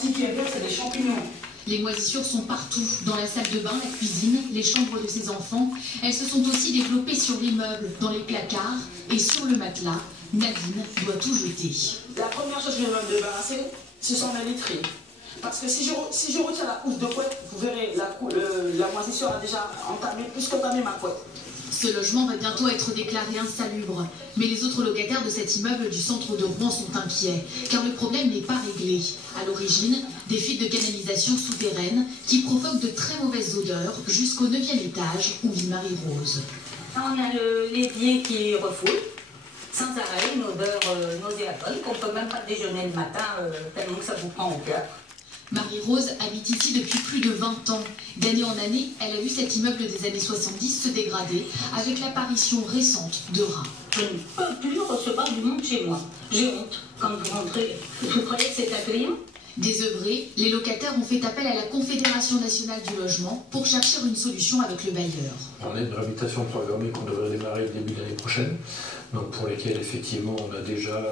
partie qui est verte, c'est des champignons. Les moisissures sont partout, dans la salle de bain, la cuisine, les chambres de ses enfants. Elles se sont aussi développées sur les meubles, dans les placards et sur le matelas. Nadine doit tout jeter. La première chose que je vais me débarrasser, ce sont les literies. Parce que si je retire la couche de couette, vous verrez, la moisissure a déjà plus qu'entamé ma couette. Ce logement va bientôt être déclaré insalubre. Mais les autres locataires de cet immeuble du centre de Rouen sont inquiets, car le problème n'est pas réglé. À l'origine, des fuites de canalisation souterraines qui provoquent de très mauvaises odeurs jusqu'au 9e étage où vit Marie-Rose. On a l'évier qui refoule, sans arrêt, une odeur nauséabonde, qu'on ne peut même pas déjeuner le matin, tellement que ça vous prend au cœur. Marie-Rose habite ici depuis plus de 20 ans. D'année en année, elle a vu cet immeuble des années 70 se dégrader avec l'apparition récente de rats. Je ne peux plus recevoir du monde chez moi. J'ai honte. Quand vous rentrez, vous croyez que c'est accueillant? Désœuvrés, les locataires ont fait appel à la Confédération nationale du logement pour chercher une solution avec le bailleur. On a une réhabilitation programmée qu'on devrait démarrer le début de l'année prochaine, donc pour lesquelles effectivement on a déjà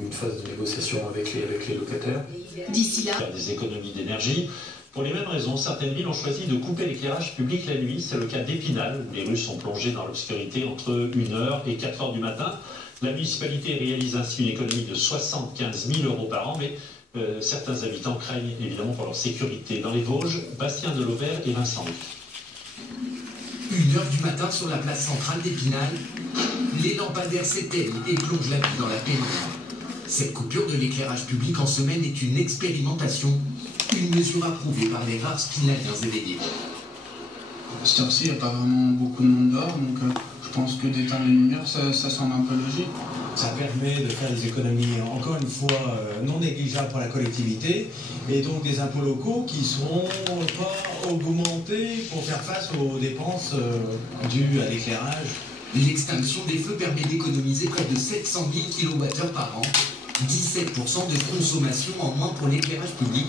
une phase de négociation avec les locataires. D'ici là, faire des économies d'énergie. Pour les mêmes raisons, certaines villes ont choisi de couper l'éclairage public la nuit. C'est le cas d'Épinal, où les rues sont plongées dans l'obscurité entre 1h et 4h du matin. La municipalité réalise ainsi une économie de 75 000 € par an, mais certains habitants craignent évidemment pour leur sécurité. Dans les Vosges, Bastien Delobert et Vincent. 1h du matin sur la place centrale d'Épinal, les lampadaires s'éteignent et plongent la vie dans la pénombre. Cette coupure de l'éclairage public en semaine est une expérimentation, une mesure approuvée par les rares spinaliens éveillés. À cette heure-ci, il n'y a pas vraiment beaucoup de monde dehors, donc je pense que d'éteindre les lumières, ça semble un peu logique. Ça permet de faire des économies, encore une fois, non négligeables pour la collectivité, et donc des impôts locaux qui ne seront pas augmentés pour faire face aux dépenses dues à l'éclairage. L'extinction des feux permet d'économiser près de 700 000 kWh par an, 17% de consommation en moins pour l'éclairage public,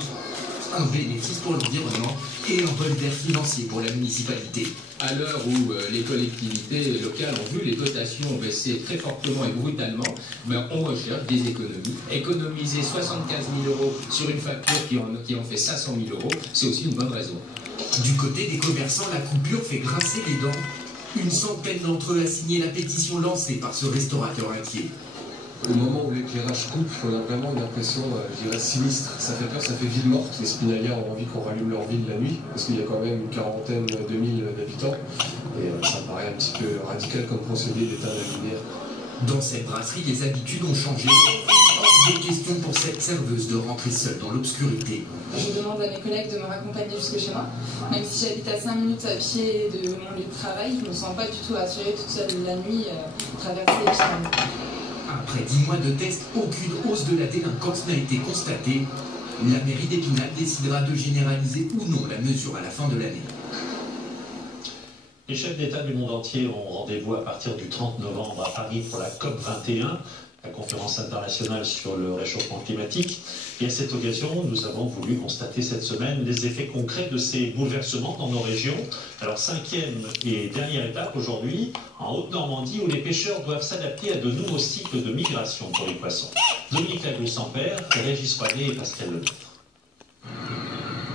un bénéfice pour l'environnement et un bol d'air financier pour la municipalité. À l'heure où les collectivités locales ont vu les dotations baisser très fortement et brutalement, on recherche des économies. Économiser 75 000 € sur une facture qui en fait 500 000 €, c'est aussi une bonne raison. Du côté des commerçants, la coupure fait grincer les dents. Une centaine d'entre eux a signé la pétition lancée par ce restaurateur inquiet. Au moment où l'éclairage coupe, on a vraiment une impression, je dirais, sinistre. Ça fait peur, ça fait ville morte. Les Spinaliens ont envie qu'on rallume leur ville la nuit, parce qu'il y a quand même une quarantaine de mille d'habitants. Et ça me paraît un petit peu radical comme procédé d'éteindre la lumière. Dans cette brasserie, les habitudes ont changé. Hors de question pour cette serveuse de rentrer seule dans l'obscurité. Je demande à mes collègues de me raccompagner jusque chez moi. Même si j'habite à 5 minutes à pied de mon lieu de travail, je ne me sens pas du tout assurée toute seule la nuit traverser les chemins. Après 10 mois de tests, aucune hausse de la délinquance n'a été constatée. La mairie d'Épinal décidera de généraliser ou non la mesure à la fin de l'année. Les chefs d'État du monde entier ont rendez-vous à partir du 30 novembre à Paris pour la COP21, la conférence internationale sur le réchauffement climatique. Et à cette occasion, nous avons voulu constater cette semaine les effets concrets de ces bouleversements dans nos régions. Alors, 5e et dernière étape aujourd'hui, en Haute-Normandie, où les pêcheurs doivent s'adapter à de nouveaux cycles de migration pour les poissons. Dominique Lagos-Sampère, Régis Royer et Pascal Lemaitre.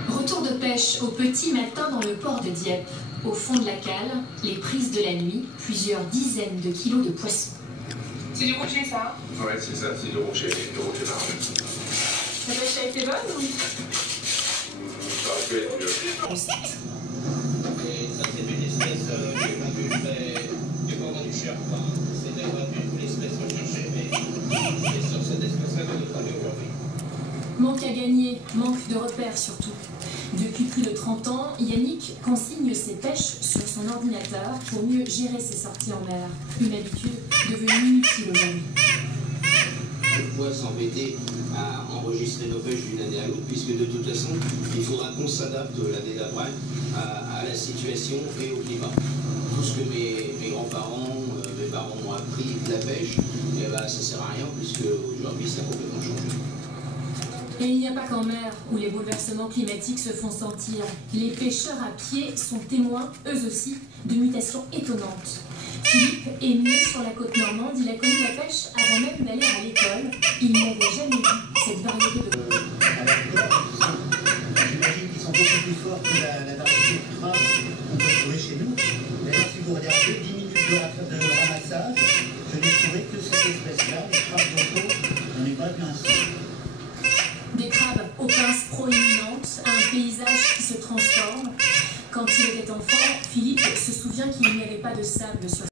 Retour de pêche au petit matin dans le port de Dieppe. Au fond de la cale, les prises de la nuit, plusieurs dizaines de kilos de poissons. C'est du rocher, ça? Ouais, c'est ça, c'est du rocher marron. La pêche a été bonne ou? Ça aurait pu être mieux. Et ça, c'est une espèce qui est vendue cher. C'est une espèce recherchée, mais c'est sur cette espèce-là que nous travaillons aujourd'hui. Manque à gagner, manque de repères surtout. Depuis plus de 30 ans, Yannick consigne ses pêches sur son ordinateur pour mieux gérer ses sorties en mer. Une habitude devenue inutile aujourd'hui. Pourquoi s'embêter à enregistrer nos pêches d'une année à l'autre, puisque de toute façon, il faudra qu'on s'adapte l'année d'après à la situation et au climat. Tout ce que mes grands-parents, mes parents m'ont appris de la pêche, eh ben, ça ne sert à rien, puisque aujourd'hui, ça a complètement changé. Et il n'y a pas qu'en mer où les bouleversements climatiques se font sentir. Les pêcheurs à pied sont témoins, eux aussi, de mutations étonnantes. Philippe est né sur la côte normande, il a connu la pêche avant même d'aller à l'école. Il n'avait jamais vu cette variété de... encore que la variété de crabe qu'on peut trouver chez nous. D'ailleurs, si vous regardez 10 minutes de ramassage, je n'ai trouvé que cette espèce-là, les crabes locaux, on n'est pas bien sûr. Des crabes aux pinces proéminentes, un paysage qui se transforme. Quand il était enfant, Philippe se souvient qu'il n'y avait pas de sable sur